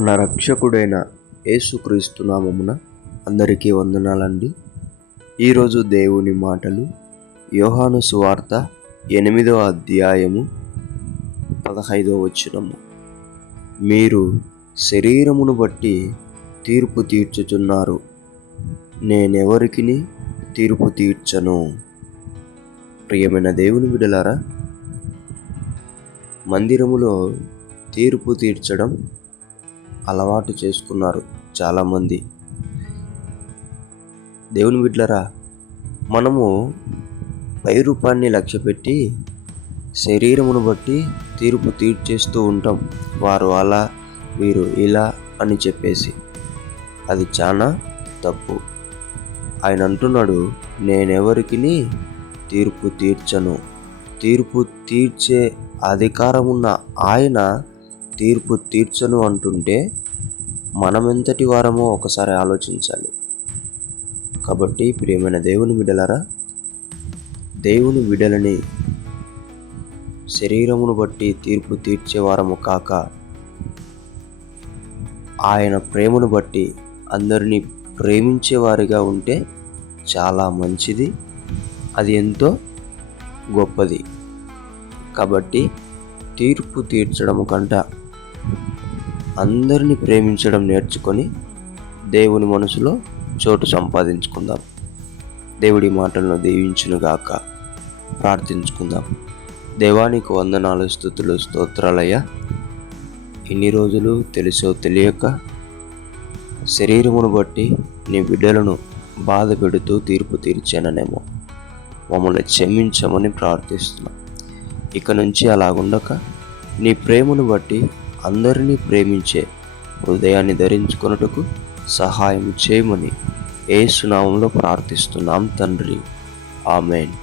మన రక్షకుడైన యేసుక్రీస్తు నామమున అందరికీ వందనాలండి. ఈరోజు దేవుని మాటలు యోహాను సువార్త 8వ అధ్యాయము 15వ వచనము. మీరు శరీరమును బట్టి తీర్పు తీర్చుచున్నారు, నేనెవరికిని తీర్పు తీర్చను. ప్రియమైన దేవుని బిడ్డలారా, మందిరములో తీర్పు తీర్చడం అలవాటు చేసుకున్నారు చాలామంది. దేవుని బిడ్డలారా, మనము పై రూపాన్ని లక్ష్యపెట్టి శరీరమును బట్టి తీర్పు తీర్చేస్తూ ఉంటాం. వారు అలా, వీరు ఇలా అని చెప్పేసి. అది చాలా తప్పు. ఆయన అంటున్నాడు, నేనెవరికిని తీర్పు తీర్చను. తీర్పు తీర్చే అధికారం ఉన్న ఆయన తీర్పు తీర్చను అంటుంటే మనమెంతటి వారమో ఒకసారి ఆలోచించాలి. కాబట్టి ప్రియమైన దేవుని బిడ్డలారా, దేవుని బిడ్డలని శరీరమును బట్టి తీర్పు తీర్చేవారము కాక ఆయన ప్రేమను బట్టి అందరినీ ప్రేమించేవారిగా ఉంటే చాలా మంచిది. అది ఎంతో గొప్పది. కాబట్టి తీర్పు తీర్చడం కంట అందరినీ ప్రేమించడం నేర్చుకొని దేవుని మనసులో చోటు సంపాదించుకుందాం. దేవుడి మాటలను దీవించునుగాక. ప్రార్థించుకుందాం. దేవానికి వందనాలు, స్తుతులు, స్తోత్రాలయ్యా. ఇన్ని రోజులు తెలుసో తెలియక శరీరమును బట్టి నీ బిడ్డలను బాధ పెడుతూ తీర్పు తీర్చాననేమో. మమ్మల్ని క్షమించమని ప్రార్థిస్తున్నాం. ఇక నుంచి అలాగుండక నీ ప్రేమను బట్టి అందరినీ ప్రేమించే హృదయాన్ని ధరించుకొనుటకు సహాయం చేయమని యేసు నామములో ప్రార్థిస్తున్నాం తండ్రి. ఆమేన్.